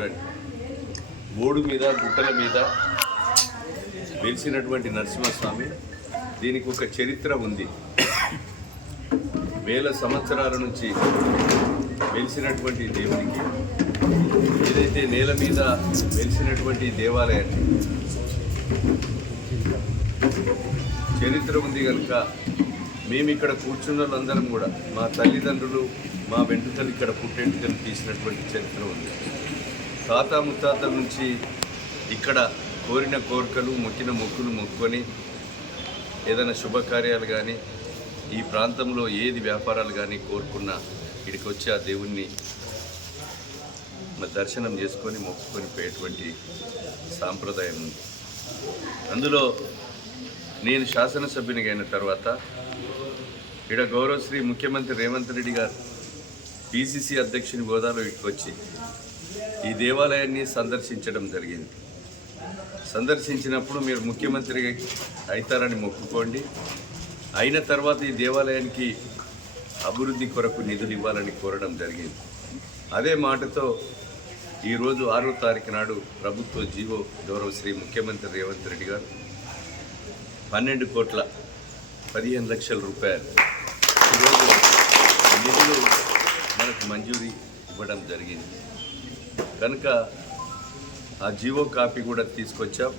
చూడండి. బోర్డు మీద గుట్టల మీద వెలిసినటువంటి నరసింహస్వామి, దీనికి ఒక చరిత్ర ఉంది. వేల సంవత్సరాల నుంచి వెలిసినటువంటి దేవునికి ఏదైతే నేల మీద వెలిసినటువంటి దేవాలయాన్ని చరిత్ర ఉంది కనుక మేము ఇక్కడ కూర్చున్న వాళ్ళందరం కూడా మా తల్లిదండ్రులు మా వెంట్రుకలు ఇక్కడ పుట్టెంటుకలు తీసినటువంటి చరిత్ర ఉంది. తాత ముత్తాతల నుంచి ఇక్కడ కోరిన కోరికలు మొక్కిన మొక్కులు మొక్కుకొని ఏదైనా శుభకార్యాలు కానీ ఈ ప్రాంతంలో ఏది వ్యాపారాలు కానీ కోరుకున్నా ఇక్కడికి వచ్చి ఆ దేవుణ్ణి దర్శనం చేసుకొని మొక్కుకొని పోయేటువంటి సాంప్రదాయం ఉంది. అందులో నేను శాసనసభ్యునిగా అయిన తర్వాత ఇక్కడ గౌరవశ్రీ ముఖ్యమంత్రి రేవంత్ రెడ్డి గారు పిసిసి అధ్యక్షుని హోదాలో ఇక్కడికి వచ్చి ఈ దేవాలయాన్ని సందర్శించడం జరిగింది. సందర్శించినప్పుడు మీరు ముఖ్యమంత్రి అవుతారని మొక్కుకోండి, అయిన తర్వాత ఈ దేవాలయానికి అభివృద్ధి కొరకు నిధులు ఇవ్వాలని కోరడం జరిగింది. అదే మాటతో ఈరోజు 6వ తారీఖు నాడు ప్రభుత్వ జీవో గౌరవశ్రీ ముఖ్యమంత్రి రేవంత్ రెడ్డి గారు 12,15,00,000 రూపాయలు ఈరోజు నిధులు మనకు మంజూరీ ఇవ్వడం జరిగింది. కనుక ఆ జీవో కాపీ కూడా తీసుకొచ్చాం.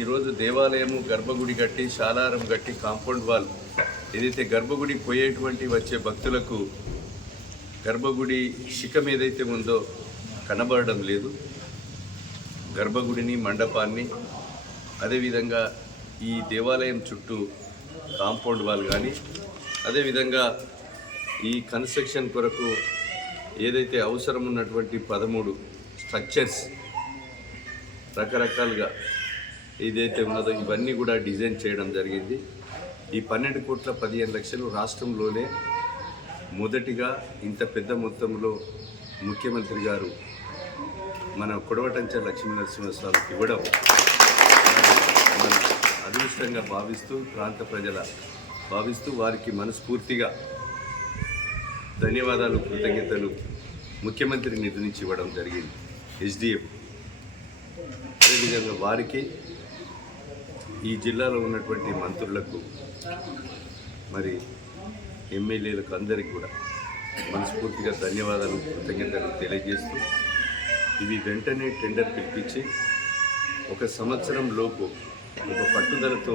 ఈరోజు దేవాలయము గర్భగుడి కట్టి శాలారం కట్టి కాంపౌండ్ వాల్ ఏదైతే గర్భగుడి పోయేటువంటి వచ్చే భక్తులకు గర్భగుడి శిఖం ఏదైతే ఉందో కనబడడం లేదు. గర్భగుడిని మండపాన్ని అదేవిధంగా ఈ దేవాలయం చుట్టూ కాంపౌండ్ వాల్ కానీ అదేవిధంగా ఈ కన్స్ట్రక్షన్ కొరకు ఏదైతే అవసరం ఉన్నటువంటి 13 స్ట్రక్చర్స్ రకరకాలుగా ఏదైతే ఉన్నదో ఇవన్నీ కూడా డిజైన్ చేయడం జరిగింది. ఈ 12,15,00,000 రాష్ట్రంలోనే మొదటిగా ఇంత పెద్ద మొత్తంలో ముఖ్యమంత్రి గారు మన కొడవటంచ లక్ష్మీనరసింహస్వామికి ఇవ్వడం మన అదృష్టంగా భావిస్తూ ప్రాంత ప్రజల భావిస్తూ వారికి మనస్ఫూర్తిగా ధన్యవాదాలు కృతజ్ఞతలు ముఖ్యమంత్రి నిధి నుంచి ఇవ్వడం జరిగింది. ఎస్డిఎఫ్ అదేవిధంగా వారికి ఈ జిల్లాలో ఉన్నటువంటి మంత్రులకు మరి ఎమ్మెల్యేలకు అందరికీ కూడా మనస్ఫూర్తిగా ధన్యవాదాలు కృతజ్ఞతలు తెలియజేస్తూ ఇవి వెంటనే టెండర్ పిలిపించి 1 సంవత్సరం లోపు ఒక పట్టుదలతో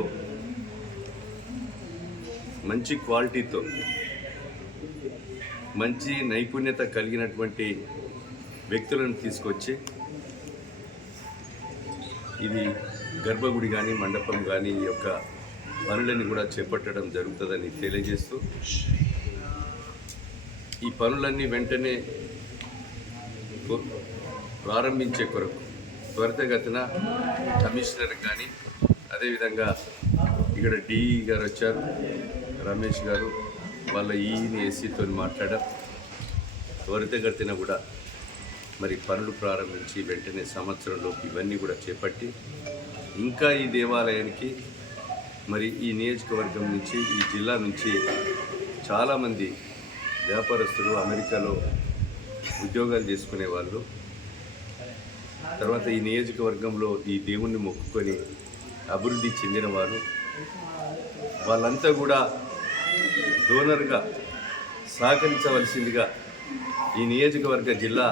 మంచి క్వాలిటీతో మంచి నైపుణ్యత కలిగినటువంటి వ్యక్తులను తీసుకొచ్చి ఇది గర్భగుడి కానీ మండపం కానీ ఈ యొక్క పనులని కూడా చేపట్టడం జరుగుతుందని తెలియజేస్తూ ఈ పనులన్నీ వెంటనే ప్రారంభించే కొరకు త్వరితగతిన కమిషనర్ కానీ అదేవిధంగా ఇక్కడ డిఈ గారు వచ్చారు, రమేష్ గారు వాళ్ళ ఈని ఎస్సీతో మాట్లాడాం. త్వరితగతిన కూడా మరి పనులు ప్రారంభించి వెంటనే సంవత్సరంలోకి ఇవన్నీ కూడా చేపట్టి ఇంకా ఈ దేవాలయానికి మరి ఈ నియోజకవర్గం నుంచి ఈ జిల్లా నుంచి చాలామంది వ్యాపారస్తులు అమెరికాలో ఉద్యోగాలు చేసుకునే వాళ్ళు తర్వాత ఈ నియోజకవర్గంలో ఈ దేవుణ్ణి మొక్కుకొని అభివృద్ధి చెందిన వారు వాళ్ళంతా కూడా డోనర్గా సహకరించవలసిందిగా ఈ నియోజకవర్గ జిల్లా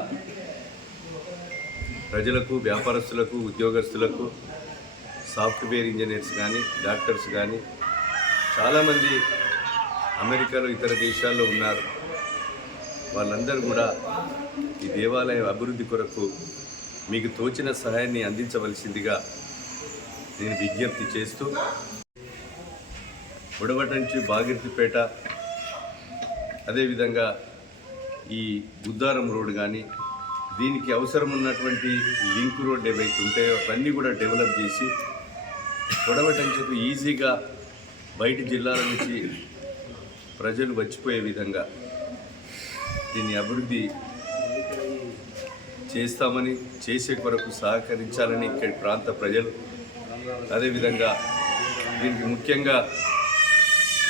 ప్రజలకు వ్యాపారస్తులకు ఉద్యోగస్తులకు సాఫ్ట్వేర్ ఇంజనీర్స్ కానీ డాక్టర్స్ కానీ చాలామంది అమెరికాలో ఇతర దేశాల్లో ఉన్నారు. వాళ్ళందరూ కూడా ఈ దేవాలయ అభివృద్ధి కొరకు మీకు తోచిన సహాయాన్ని అందించవలసిందిగా నేను విజ్ఞప్తి చేస్తూ బుడవటంచి బాగిర్తిపేట అదేవిధంగా ఈ బుద్ధారం రోడ్ కానీ దీనికి అవసరం ఉన్నటువంటి లింక్ రోడ్ ఏవైతే ఉంటాయో అవన్నీ కూడా డెవలప్ చేసి బుడవటంచకు ఈజీగా బయటి జిల్లాల నుంచి ప్రజలు వచ్చిపోయే విధంగా దీన్ని అభివృద్ధి చేస్తామని చేసే కొరకు సహకరించాలని ఇక్కడి ప్రాంత ప్రజలు అదేవిధంగా దీనికి ముఖ్యంగా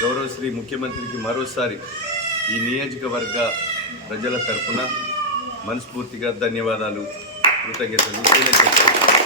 గౌరవశ్రీ ముఖ్యమంత్రికి మరోసారి ఈ నియోజకవర్గ ప్రజల తరఫున మనస్ఫూర్తిగా ధన్యవాదాలు, కృతజ్ఞతలు తెలియజేస్తాను.